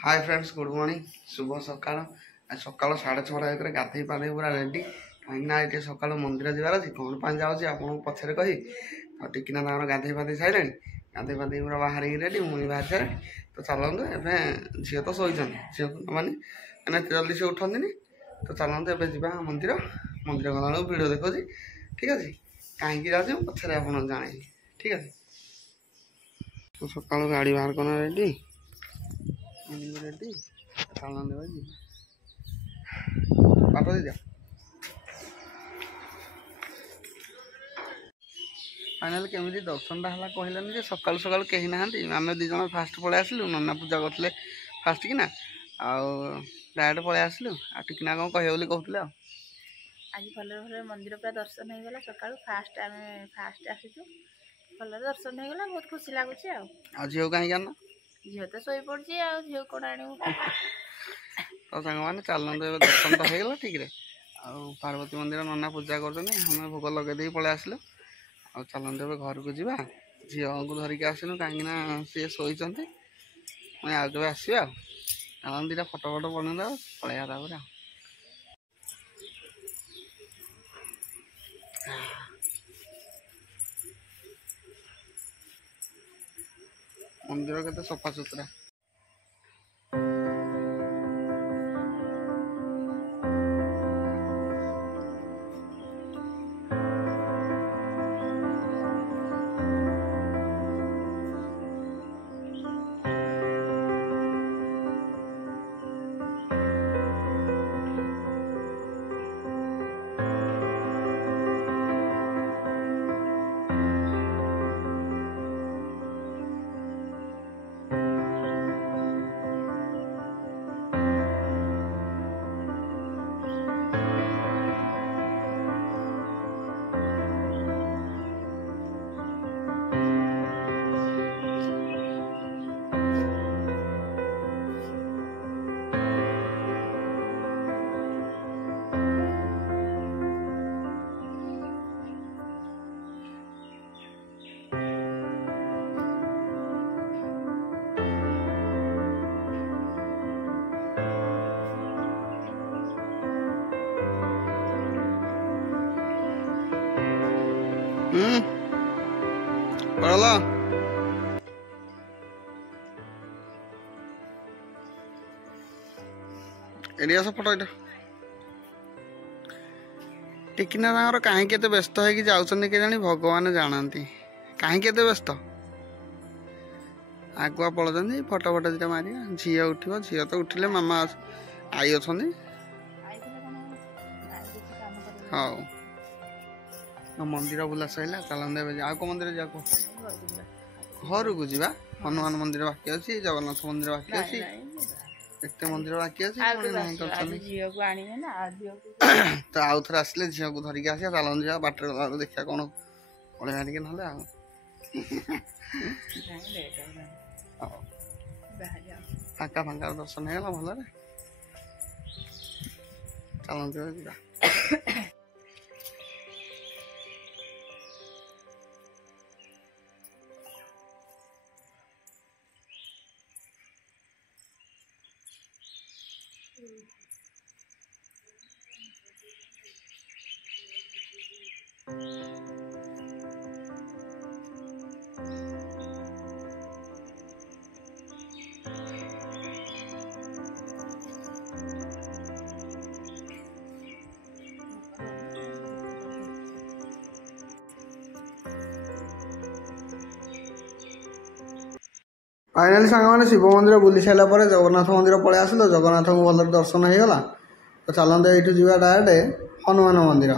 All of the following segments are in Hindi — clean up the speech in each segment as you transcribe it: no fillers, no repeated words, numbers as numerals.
हाय फ्रेंड्स गुड मॉर्निंग शुभ सकाळ सकाळ 6:30 भितर गाधई पाधई पूरा रेडी कहीं ये सकाल मंदिर जबार अच्छी कौन पाई जाऊँगी आपको पछरे कही तो टिकिना तार गाधई पाधई सारे गाधई पाधई पूरा बाहर रेडी मुझे बाहर सारे तो चलते एवं झील तो शोचन झील माने मैंने जल्दी से उठती तो चलते एवं जा मंदिर मंदिर गला भिड देखो ठीक अच्छे कहीं जाऊँ पछरे आप जाने ठीक है तो सकाल गाड़ी बाहर करना रेडी रेडी चलते भाई बाप दीजा फाइनाल केमी दर्शन है कहलानी सकाल सकाल कहीं ना आम दीज फास्ट पलि आसलु नना पूजा करते फास्ट कि डायरेक्ट पलि आसलु टिकना कौन कहे बोली कहते आज भल भल मंदिर पूरा दर्शन हो गला सकाल फास्ट आम फास्ट आसीचु भल दर्शन हो गला बहुत खुशी लगुच झील कहीं आना झील तो शोई पड़ी झील कौन आण तो सांग मैंने चलते दर्शन तो होगा ठीक है पार्वती मंदिर नना पूजा कर भोग लगे पलि आसलु आ चलते घर को जा झील को धरिकी आसनु कहीं सी शोचती मैं आगे के आसवा चलते दीटा फटो फटो बना पलैया मंदिर के सफा सुतरा पढ़ला एरिया से फोटो टिकिना कहीं केते व्यस्त है कि जाउछन के जानी भगवान जानती कहीं केते व्यस्त आगुआ पलुचंदी फोटो फोटो दिटा मारिया झील उठिबो झील तो उठिले मामा आई अछंदी हाँ मंदिर बुला सैला चलते आ मंदिर जा घर को जा हनुमान मंदिर बाकी अच्छी जगन्नाथ मंदिर बाकी अच्छी एत मंदिर बाकी अच्छी तो आउ थे आसले झील को धरिकी आस चलते जा बाटर गला देखा कौन पड़े टे ना फाँका फाँका दर्शन होगा भल चलते जा फाइनाली सांग मैंने शिव मंदिर बुली सारापर जगन्नाथ मंदिर पलि आसल जगन्नाथ को भल दर्शन होगा तो चलते ये डायरेक्ट हनुमान मंदिर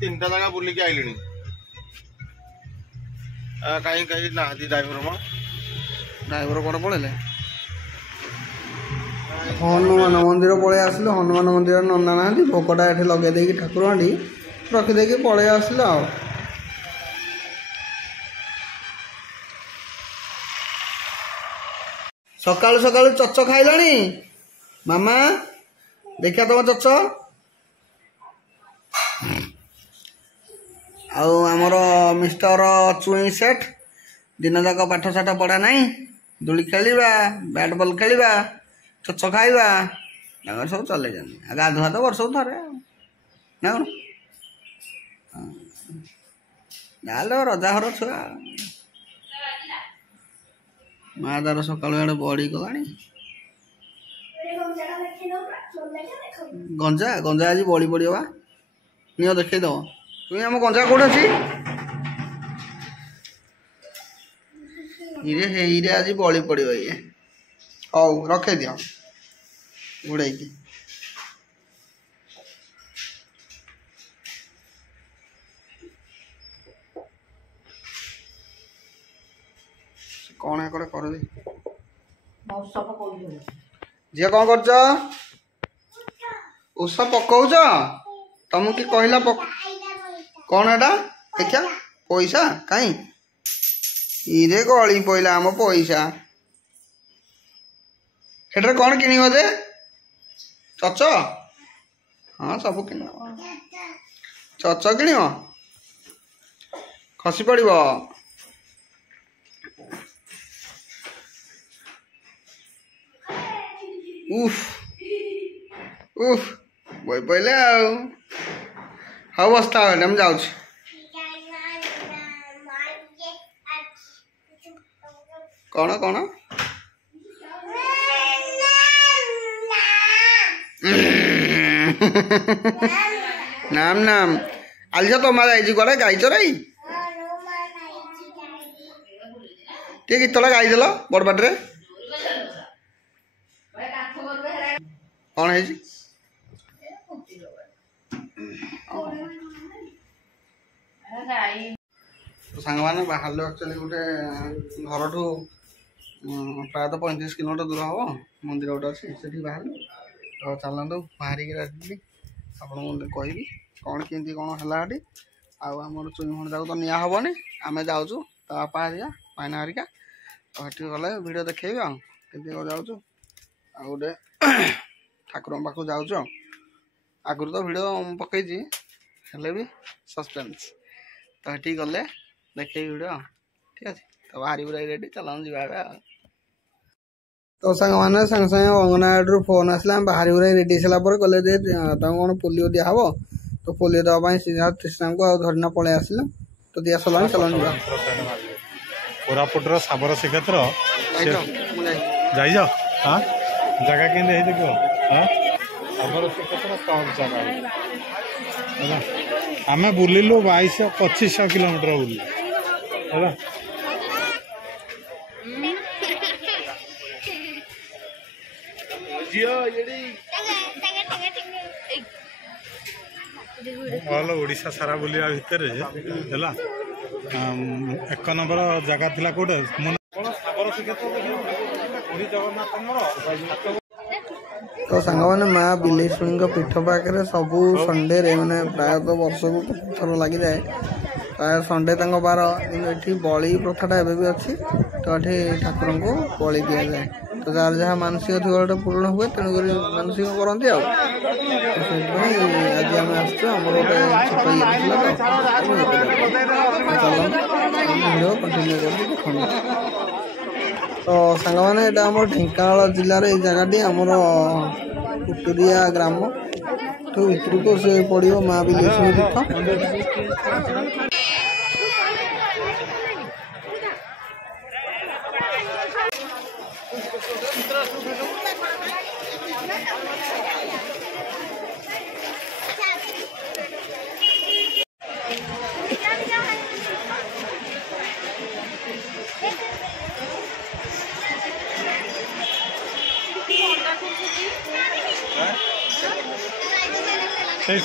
तीन जगह बुलिक आइली कहीं कहीं ना ड्राइवर कौन पड़े हनुमान मंदिर पलि आसल हनुमान मंदिर नना ना भोकटा ये लगे ठाकुर हांडी रखिदे पलि आसल सकालू सकालू चच खाइलानी मामा देखिया तुम चच आमर मिस्टर चुई सेठ दिन जाक पाठ साठ पढ़ा ना ଦୋଳି ଖେଳିବା ବ୍ୟାଟ୍ ବଲ୍ ଖେଳିବା ଚଚ ଖାଇବା ତାଙ୍କର ସବୁ ଚଲେଇଛନ୍ତି। ଆଉ ଗାଧୁଆ ତ ବର୍ଷକୁ ଥରେ ଆଉ ନା କ'ଣ? ଯାହେଲେ ରଜା ଘର ଛୁଆ ମା ତାର ସକାଳୁ ଆଡ଼େ ବଡ଼ି କଲାଣି। ଗଞ୍ଜା ଗଞ୍ଜା ଆଜି ବଳି ପଡ଼ିବ ବା ନିଅ ଦେଖେଇଦବ। ତୁମେ ଆମ ଗଞ୍ଜା କୋଉଠି ଅଛି? ଇରେ ଆଜି ବଳି ପଡ଼ିବ ଇଏ। ହଉ ରଖେଇ ଦିଅ ଘୋଡ଼େଇକି। କ'ଣ ଏକଡ଼େ କରବି ଝିଅ କ'ଣ କରୁଛ? ଓଷ ପକଉଛ? ତମକୁ କି କହିଲା କ'ଣ ଏଟା ଦେଖିଆ ପଇସା କାଇଁ ଇରେ ଗଳି ପଇଲା ଆମ ପଇସା। ସେଠାରେ କ'ଣ କିଣିବ ଯେ? ଚଚ? ହଁ ସବୁ କିଣିବ। ଚଚ କିଣିବ ଖସି ପଡ଼ିବ। ଉଫ୍ ଉଫ୍ ବହି ପଇଲେ ଆଉ। ହଉ ବସ୍ତା ମୁଁ ଯାଉଛି। କ'ଣ କ'ଣ ନାମ ନାମ ଆଲିସା ତୋ ମା ଯାଇଛି କୁଆଡ଼େ ଗାଈ ଚରାଇ? ଟିକେ ଗୀତଟା ଗାଇଦେଲ ବଡ଼ ପାଟିରେ। କ'ଣ ହେଇଛି? ସାଙ୍ଗମାନେ ବାହାରିଲୁ ଆକ୍ଚୁଆଲି ଗୋଟେ ଘରଠୁ ପ୍ରାୟତଃ 35 କିଲୋମିଟର ଦୂର ହେବ ମନ୍ଦିର ଗୋଟେ ଅଛି ସେଠି ବାହାରିଲୁ। ତ ଚାଲନ୍ତୁ ବାହାରିକି ଆସିଲି ଆପଣଙ୍କୁ କହିବି କ'ଣ କେମିତି କ'ଣ ହେଲା ସେଠି। ଆଉ ଆମର ଚୁଇଁ ଭଣଜାକୁ ତ ନିଆ ହେବନି ଆମେ ଯାଉଛୁ ତା ବାପା ହେରିକା ଭାଇନା ହେରିକା। ତ ସେଠି ଗଲେ ଭିଡ଼ିଓ ଦେଖେଇବି ଆଉ କେମିତି କ'ଣ ଯାଉଛୁ। ଆଉ ଗୋଟେ ଠାକୁରଙ୍କ ପାଖକୁ ଯାଉଛୁ ଆଉ। ଆଗରୁ ତ ଭିଡ଼ିଓ ପକେଇଛି ହେଲେ ବି ସସ୍ପେନ୍ସ। ତ ସେଠିକି ଗଲେ ଦେଖେଇବି ଭିଡ଼ିଓ ଠିକ୍ ଅଛି। ତ ବାହାରି ବୁଲା ରେଡ଼ି ଚାଲନ୍ତୁ ଯିବା ଏବେ ଆଉ। ତ ସାଙ୍ଗମାନେ ସାଙ୍ଗେ ସାଙ୍ଗେ ଅଙ୍ଗନବାଡ଼ିରୁ ଫୋନ୍ ଆସିଲା ଆମେ ବାହାରି ବୁଲା ରେଡ଼ି ହେଇସାରିଲା ପରେ କହିଲେ ଯେ ତାଙ୍କୁ କ'ଣ ପୋଲିଓ ଦିଆହେବ। ତ ପୋଲିଓ ଦେବା ପାଇଁ ତୃଷ୍ଣାଙ୍କୁ ଆଉ ଧରିନା ପଳେଇ ଆସିଲୁ। ତ ଦିଆ ସରିଲାଣି ଚାଲନ୍ତୁ ଯିବା। କୋରାପୁଟର ଶାବର ଶ୍ରୀକ୍ଷେତ୍ର ଯାଇଛ? ହଁ ଜାଗା କେମିତି ହେଇଛି କୁହ? ହଁ ଶାବର ଶ୍ରୀକ୍ଷେତ୍ର ଟପ୍ ଜାଗା ହେଲା। ଆମେ ବୁଲିଲୁ 2200-2500 କିଲୋମିଟର ବୁଲିଲୁ ହେଲା। ଭଲ ଓଡ଼ିଶା ସାରା ବୁଲିବା ଭିତରେ ହେଲା 1 ନମ୍ବର ଜାଗା ଥିଲା କୋଉଟା ଶାବର ଶ୍ରୀକ୍ଷେତ୍ର ପୁରୀ ଜଗନ୍ନାଥଙ୍କର। ତ ସାଙ୍ଗମାନେ ମା ବିଲେଇଶୁଣୀଙ୍କ ପୀଠ ପାଖରେ ସବୁ ସଣ୍ଡେରେ ମାନେ ପ୍ରାୟତଃ ବର୍ଷକୁ ଥର ଲାଗିଯାଏ। ପ୍ରାୟ ସଣ୍ଡେ ତାଙ୍କ ବାର କିନ୍ତୁ ଏଠି ବଳି ପ୍ରଥାଟା ଏବେ ବି ଅଛି। ତ ଏଠି ଠାକୁରଙ୍କୁ ବଳି ଦିଆଯାଏ। ତ ଯାହାର ଯାହା ମାନସିକ ଥିବ ଗୋଟେ ପୂରଣ ହୁଏ ତେଣୁକରି ମାନସିକ କରନ୍ତି ଆଉ। ତ ସେଥିପାଇଁ ଆଜି ଆମେ ଆସିଛୁ ଆମର ଗୋଟେ ଛୋଟ ଇଏ ଥିଲା ଭିଡ଼ିଓ କଣ୍ଟିନ୍ୟୁ କରିକି ଦେଖନ୍ତୁ। ତ ସାଙ୍ଗମାନେ ଏଇଟା ଆମର ଢେଙ୍କାନାଳ ଜିଲ୍ଲାର ଏଇ ଜାଗାଟି ଆମର ଉତ୍ତରିଆ ଗ୍ରାମ ଠୁ ଭିତରକୁ ସେ ପଡ଼ିବ ମା ବିଲେଇଶୁଣୀ ପୀଠ।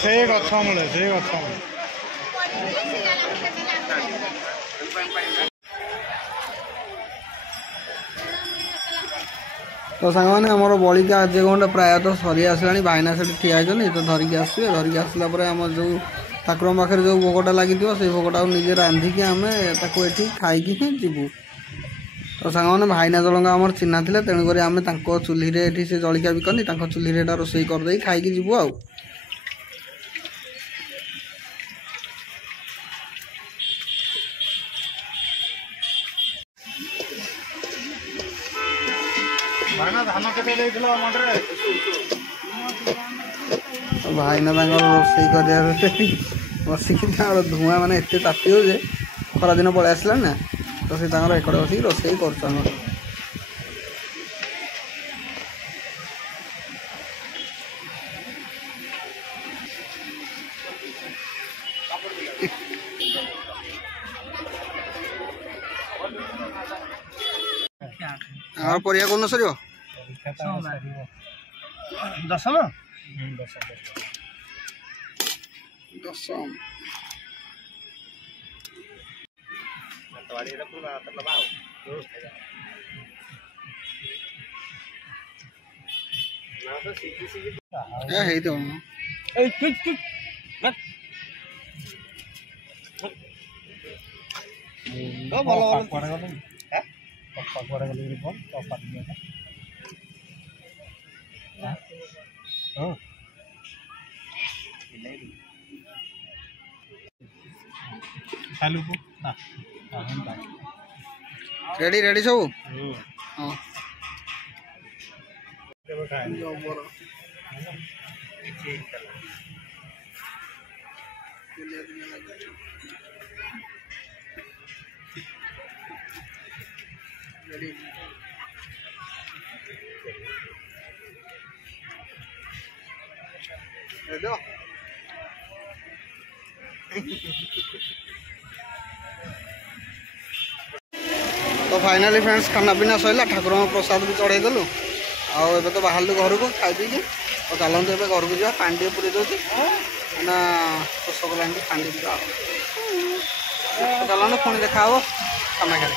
ସେଇ ଗଛ ମୂଳେ ସେଇ ଗଛ ମୂଳେ। ତ ସାଙ୍ଗମାନେ ଆମର ବଳିକା ଆଜି ଘଣ୍ଟା ପ୍ରାୟତଃ ସରି ଆସିଲାଣି। ଭାଇନା ସେଠି ଠିଆ ହେଇଛନ୍ତି ତ ଧରିକି ଆସିବେ। ଧରିକି ଆସିଲା ପରେ ଆମର ଯେଉଁ ଠାକୁରଙ୍କ ପାଖରେ ଯେଉଁ ଭୋଗଟା ଲାଗିଥିବ ସେଇ ଭୋଗଟାକୁ ନିଜେ ରାନ୍ଧିକି ଆମେ ତାକୁ ଏଠି ଖାଇକି ହିଁ ଯିବୁ। ତ ସାଙ୍ଗମାନେ ଭାଇନା ଜଣଙ୍କ ଆମର ଚିହ୍ନା ଥିଲେ ତେଣୁକରି ଆମେ ତାଙ୍କ ଚୁଲିରେ ଏଠି ସେ ଜଳିଖିଆ ବିକନ୍ତି ତାଙ୍କ ଚୁଲିରେ ଏଇଟା ରୋଷେଇ କରିଦେଇ ଖାଇକି ଯିବୁ ଆଉ। ଭାଇନା ଧାନ କେତେ ଦେଇଥିଲ ମଣ୍ଡରେ? ଭାଇନା ତାଙ୍କର ରୋଷେଇ କରିବାରେ ବସିକି ତାଙ୍କର ଧୂଆଁ ମାନେ ଏତେ ତାତି ହେଉଛି ଖରାଦିନ ପଳେଇ ଆସିଲାଣି ନା ତ ସେ ତାଙ୍କର ଏକଡ଼େ ବସିକି ରୋଷେଇ କରୁଛନ୍ତି। ଆମର ପରିବା କୋଉଦିନ ସରିବ? ଦଶମ ଦଶମ ହେଇଥିବ ରେଡି ରେଡି ସବୁ ହଁ तो फाइनाली फ्रेंड्स खाना पीना सैला ठाकुर प्रसाद भी चढ़ेदेलु आउ तो बाहर घर को खाई तो चलते घर को जा पानी टे पूरी दूसरी ना शोष कला पानी पीवा चलना पुणी देखा हे कामाख्या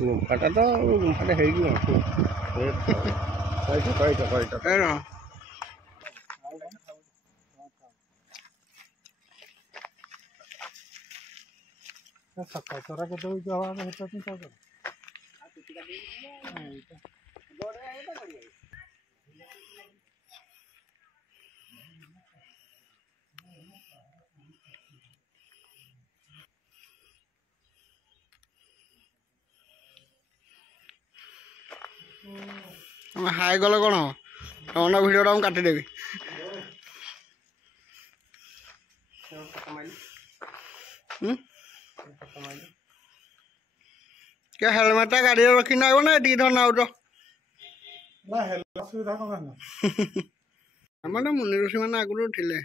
गुम्फाटा तो गुम्फाटा है ସକାଳ କେତେ ହବା हाई गल कौन हम भिडियोटा मुझे काटिदेवी क्या हेलमेट गाड़ी रखी ना ना ये धरना आउट मैंने मुनि ऋषि मैंने आगुरी उठिले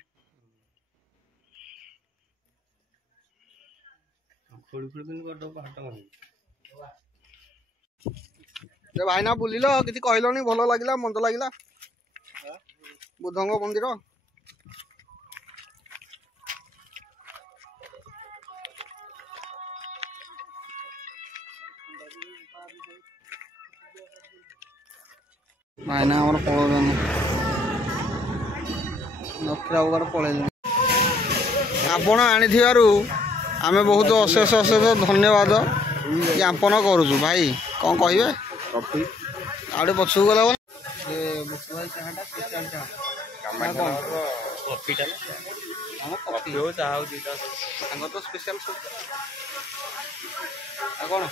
भाईना बुलिल कि कहलनी भल लगे मंद लगे बुद्धंग मंदिर भाईना आम पलौन दक्षिणा पलैल आपण आनी आम बहुत अशेष अशेष धन्यवाद ज्ञापन करुचु भाई कौन कहे आड़े पछक गला तो स्पेशल कौन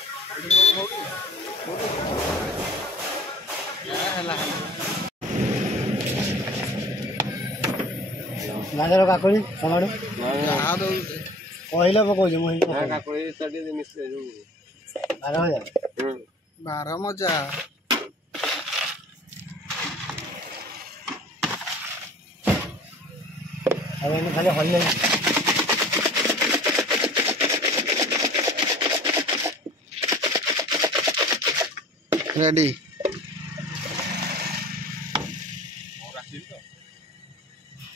गाजर काकुड़ी टमाटो कहला पकाउछु म काकुड़ी 12,000 12 मजा अब एने खाली हल्ले रेडी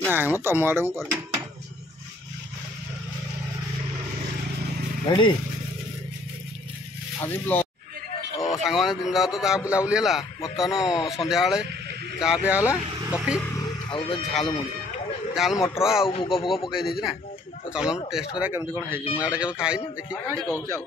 ନାଇଁ ମୁଁ ତମ ଆଡ଼େ ମୁଁ କରିବି ରେଡି ଆଜି ବ୍ଲଗ ସାଙ୍ଗମାନେ ଦିନ ଯାକ ତ ଯାହା ବୁଲାବୁଲି ହେଲା ବର୍ତ୍ତମାନ ସନ୍ଧ୍ୟାବେଳେ ଚା ପିଆ ହେଲା କଫି ଆଉ ଏବେ ଝାଲ ମୁଢ଼ି ଝାଲ ମଟର ଆଉ ମୁଗ ଫୁଗ ପକେଇ ଦେଇଛି ନା ତ ଚାଲନ୍ତୁ ଟେଷ୍ଟ କରିବା କେମିତି କ'ଣ ହେଇଛି ମୁଁ ଆଡ଼େ କେବେ ଖାଇନି ଦେଖିକି ଖାଇ କହୁଛି ଆଉ